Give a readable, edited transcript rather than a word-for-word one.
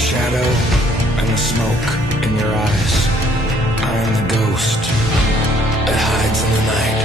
shadow and the smoke in your eyes. I am the ghost that hides in the night.